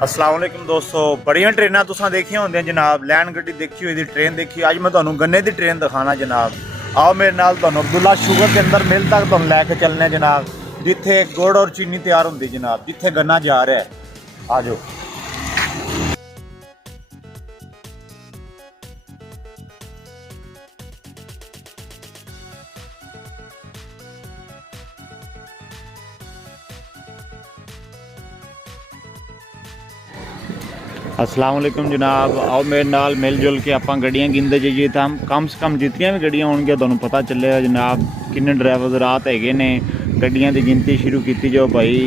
अस्सलाम वालेकुम दोस्तों, बड़ियां ट्रेनां तुसां देखियां होंदियां जनाब। लैन गड्डी देखी हुई दी, ट्रेन देखी। अज मैं तुहानू गन्ने दी ट्रेन दिखाना जनाब। आओ मेरे नाल, तुहानू अब्दुल्ला शुगर के अंदर मिल तक तुहानू लैके चलने जनाब, जिथे गुड़ और चीनी तैयार होंदी जनाब, जिथे गन्ना जा रहा है। आ जाओ। अस्सलाम वालेकुम जनाब। आओ मेरे नाल मिल जुल के आप गड्डियाँ गिनते जाइए, तो हम कम से कम जितनियां भी गड्डियाँ होंगे तुहानू पता चलेगा जनाब किन्ने ड्राइवर रात है ने। गड्डियाँ की गिनती शुरू की जाओ भाई,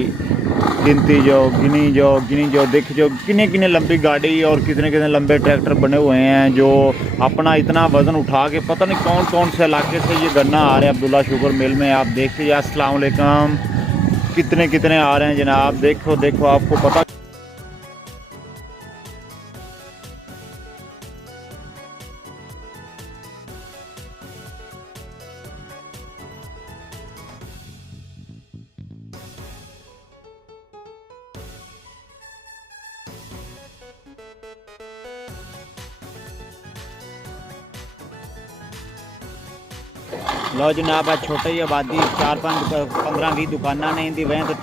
गिनती जाओ, गिनी जाओ, देखी जाओ किन्ने किन्ने लंबी गाड़ी और कितने कितने लंबे ट्रैक्टर बने हुए हैं जो अपना इतना वज़न उठा के पता नहीं कौन कौन से इलाके से ये गन्ना आ रहा है अब्दुल्ला शुगर मिल में। आप देखिए। अस्सलाम वालेकुम। कितने कितने आ रहे हैं जनाब, देखो देखो आपको पता। लो जनाब, आज छोटी ही आबादी 4-5-15-20 दुकाना ने इंदी वजह तो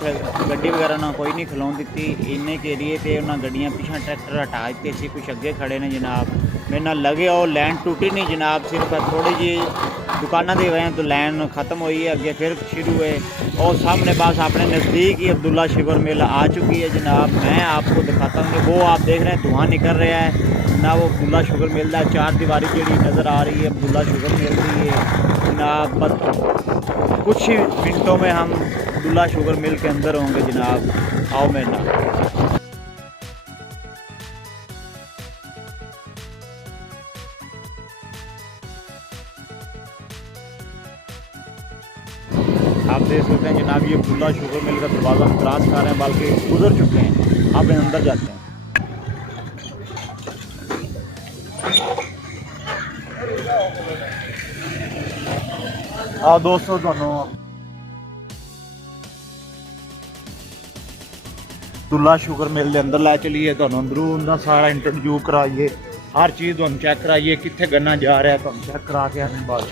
गड्डी वगैरह ना कोई नहीं खलोन दी। इन्ने के लिए तो उन्होंने गड्डियाँ पिछा ट्रैक्टर हटा दिते सी, कुछ अगे खड़े ने जनाब। मेरे नाल लगे और लैन टूटी नहीं जनाब, सिर्फ थोड़ी जी दुकाना की वजह तो लैन खत्म हुई है, अगे फिर शुरू है। और सामने पास अपने नज़दीक ही अब्दुल्ला शुगर मिल आ चुकी है जनाब। मैं आपको दिखाता हूँ। वो आप देख रहे हैं धुआं निकल रहा है ना, वो अब्दुल्ला शुगर मिल है। चार दीवारी जी नज़र आ रही है अब्दुल्ला शुगर मिल रही है जनाब। बस कुछ ही मिनटों में हम अब्दुल्ला शुगर मिल के अंदर होंगे जनाब। आओ मेरे नाल। आप देख सकते हैं जनाब, ये अब्दुल्ला शुगर मिल का दरवाज़ा हम क्रॉस कर रहे हैं, बल्कि गुजर चुके हैं। आप अंदर जाते हैं। हाँ दोस्तों, अब्दुल्ला शुगर मिल के अंदर लै चलिए, तो अंदरों उनका सारा इंटरव्यू कराइए, हर चीज़ तुम चैक कराइए, कितने गन्ना जा रहा है तुम चैक करा के आने बाद।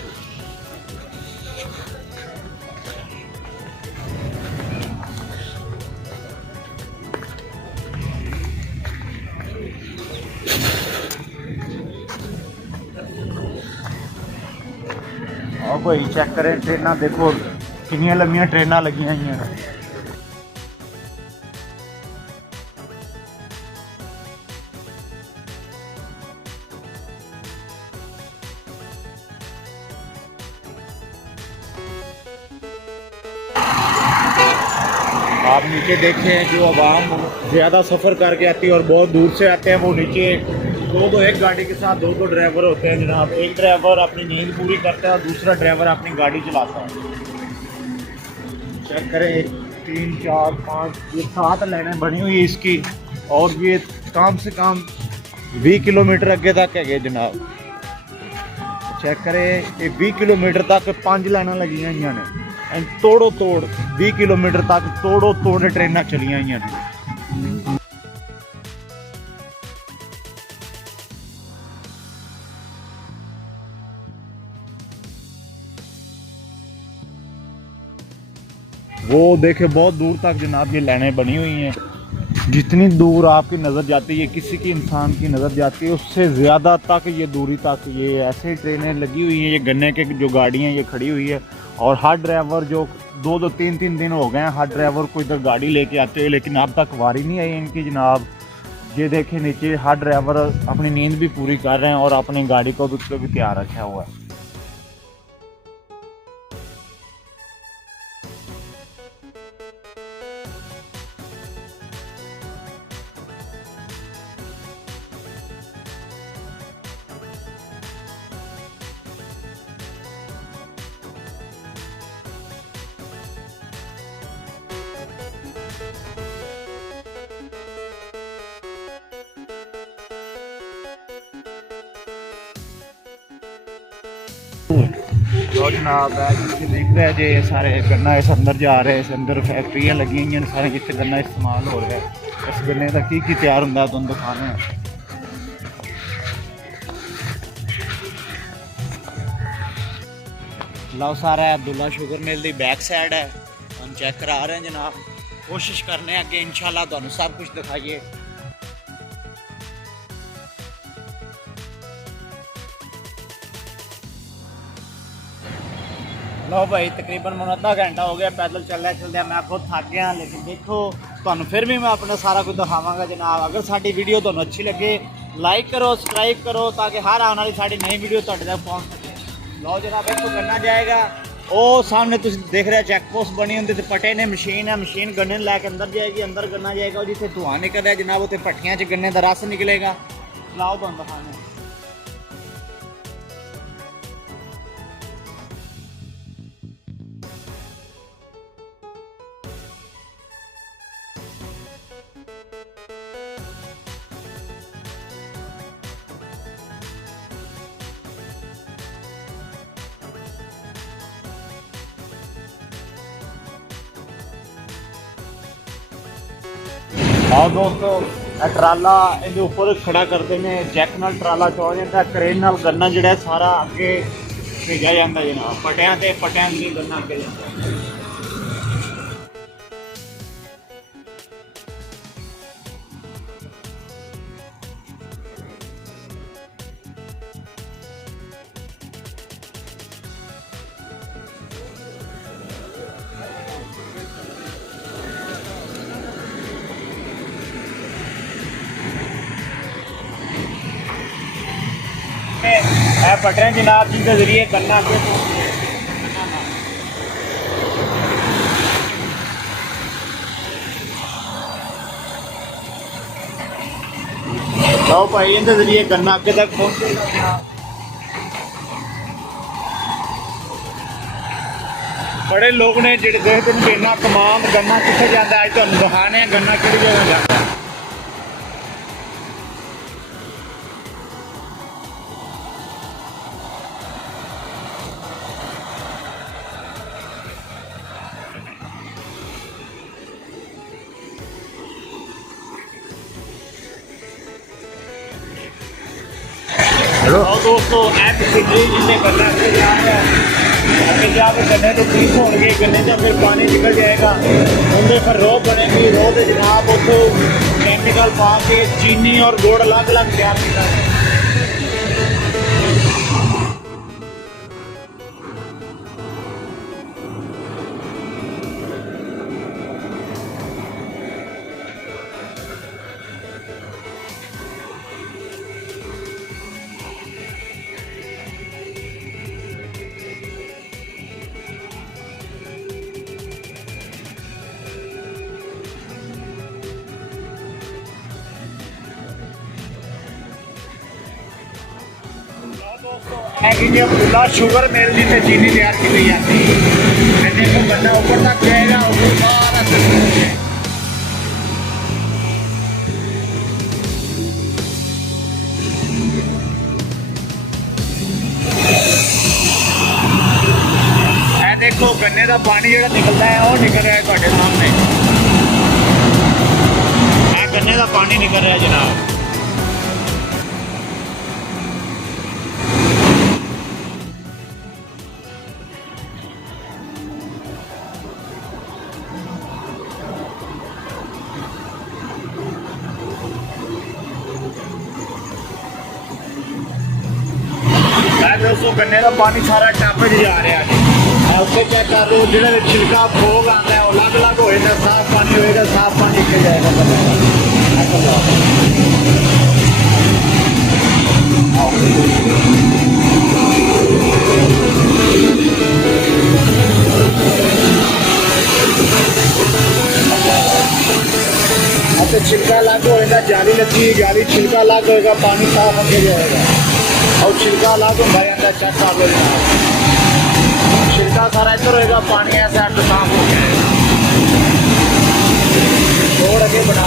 हाँ भाई चेक करें, ट्रेना देखो कितनी लंबियां ट्रेना लगी हुई हैं। आप नीचे देखें, जो आवाम ज़्यादा सफ़र करके आती है और बहुत दूर से आते हैं, वो नीचे दो एक गाड़ी के साथ दो ड्राइवर होते हैं जनाब। एक ड्राइवर अपनी नींद पूरी करता है और दूसरा ड्राइवर अपनी गाड़ी चलाता है। चेक करें, 3 4 5 ये 7 लाइनें बनी हुई है इसकी, और ये कम से कम 20 किलोमीटर अगे तक है जनाब। चेक करें, ये 20 किलोमीटर तक 5 लाइनें लगी हुई ने। तोड़ो तोड़ 20 किलोमीटर तक तोड़ो तोड़ ट्रेनां चलियां हुई ने। वो देखे बहुत दूर तक जनाब ये लाइनें बनी हुई हैं। जितनी दूर आपकी नज़र जाती है, किसी की इंसान की नज़र जाती है, उससे ज़्यादा तक ये दूरी तक ये ऐसे ट्रेनें लगी हुई हैं। ये गन्ने के जो गाड़ियाँ ये खड़ी हुई है, और हर ड्राइवर जो 2-3 दिन हो गए हैं हर ड्राइवर को इधर गाड़ी लेके आते हुए, लेकिन अब तक वारी नहीं आई इनकी जनाब। ये देखें नीचे हर ड्राइवर अपनी नींद भी पूरी कर रहे हैं और अपनी गाड़ी को भी तैयार रखा हुआ है। जो जनाब है देख रहे जी, सारे गन्ना इस अंदर जा रहे हैं, इस अंदर फैक्ट्रियाँ लगी हुई हैं सारे, जिससे गन्ना इस्तेमाल हो रहा है। इस गन्ने का की तैयार होंगे तुम दिखाने हैं। लो सारा अब्दुल्ला शुगर मिल की बैक साइड है, हम चेक करा रहे हैं जनाब। कोशिश करने अगे इंशाल्लाह तुहानू सब कुछ दिखाइए। लो भाई तकरीबन मैं आधा घंटा हो गया पैदल चलदे चलदे, मैं खुद थक गया, लेकिन देखो तुहानू फिर भी मैं अपना सारा कुछ दिखावांगा जनाब। अगर साडी वीडियो तुहानू अच्छी लगे लाइक करो, सब्सक्राइब करो, ताकि हर आने वाली साडी नई वीडियो तुहाडे तक पहुंच सके। लो जनाब इसको गन्ना जाएगा, वो सामने तुम देख रहे चेक पोस्ट बनी होंगी, तो पटे ने मशीन है, मशीन गन्ने लैके अंदर जाएगी, अंदर गन्ना जाएगा, जिसे धुआं निकल रहा है जनाब उत्थे भट्टियां च गन्ने का रस निकलेगा। लाओ तुहानू दिखाने। आओ दोस्तों, ट्राला इहदे उपर खड़ा करते हैं, जैक नाल ट्राला चौड़ जाता, क्रेन नाल गन्ना जिहड़ा सारा अगे भेजा जाता जनाब, पटियां से गन्ना अगे जाता। पटरे जनाब जिसके जरिए गन्ना अगे लो भाई, इनके जरिए गन्ना अगे तक पहुंचेगा। बड़े लोग ने जिहड़े देखते हैं इन्ना कमाल गन्ना कित्थे जाता, अज तुहानू दिखाने गन्ना किहड़ी जगह जाता। दोस्तों जिसे गन्ना अगे जा रहा है, अगे जाके गन्ने के पीस हो गए, गन्ने का फिर पानी निकल जाएगा, उनके फिर रो बनेगी, रो के जनाब उतो केमिकल पा के चीनी और गुड़ अलग अलग तैयार किया है। अब्दुल्ला शुगर मिल जी से चीनी तैयार की गई जाती है। देखो गन्ना ऊपर तक जाएगा, ऊपर सारा देखो गन्ने का पानी जो निकलता है वो निकल रहा है ਤੁਹਾਡੇ सामने, गन्ने का पानी निकल रहा है जनाब। दोस्तों गन्ने का पानी सारा टप च जा रहा है, उससे चेक कर रहे हो जो छिलका भोग आता है वो अलग अलग होएगा, साफ पानी होएगा, साफ पानी निकल जाएगा अच्छा छिलका अलग होएगा, जाली लगी जाली छिलका अलग होएगा, पानी साफ अगे जाएगा, और छिलका अलग होता जाता चेक कर लो जनाब। छिलका सारा इधर होएगा, पानी ऐसा तो साफ हो गया और अगे बना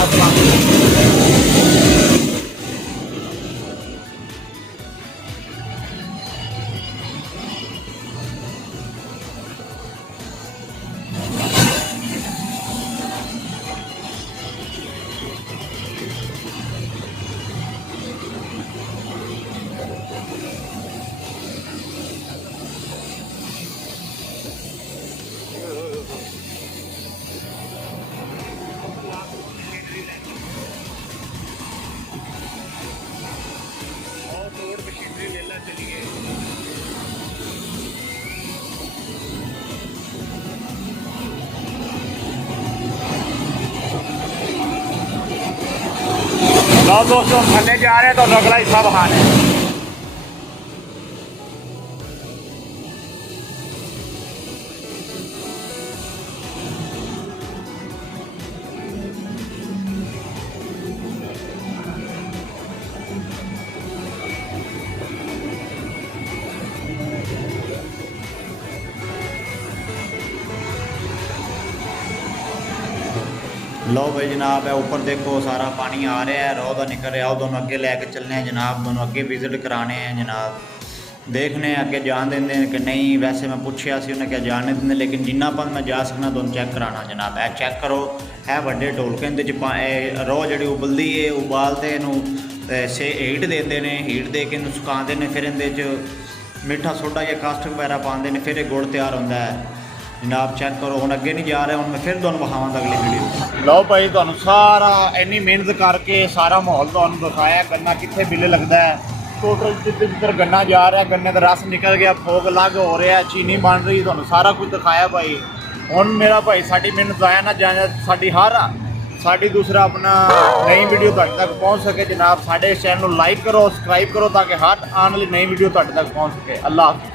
आओ दोस्तों थल्ले जा रहे हैं तो अगला हिस्सा बहाने। लो भाई जनाब है ऊपर देखो सारा पानी आ रहा है, रोदा निकल रहा है। दोनों अगे लैके चलने हैं जनाब, दोनों अगे विजिट कराने हैं जनाब, देखने हैं अगे जान देंगे कि नहीं। वैसे मैं पूछा सी उन्हें क्या जाने देंगे, लेकिन जिन्ना पर मैं जा सकना दोनों चेक कराना जनाब। है चेक करो, है बड़े ढोलके रोह जी उबलती है, उबालते से हीट देते हैं, हीट दे के सुकाते हैं, फिर इहदे मिठा सोडा या कास्ट वगैरह पाते हैं, फिर गुड़ तैयार होता है जनाब। चेक करो हम अगे नहीं जा रहे, हूँ मैं फिर तुहानूं विखावांगा अगली वीडियो। लो भाई तुहानूं सारा इन्नी मेहनत करके सारा माहौल तुहानूं दिखाया, गन्ना कित्थे बिल लगता है, टोटल जिधर गन्ना जा रहा है, गन्ने का रस निकल गया, फोग अलग हो रहा है, चीनी बन रही, तुहानूं सारा कुछ दिखाया भाई। हुण मेरा भाई साडी मेहनत जाया ना जाए, साडी दूसरा अपना नई वीडियो तुहाडे तक पहुँच सके जनाब। साडे इस चैनल को लाइक करो, सब्सक्राइब करो ताकि हर आने वाली नई वीडियो तुहाडे तक पहुँच सके। अल्लाह हाफ़िज़।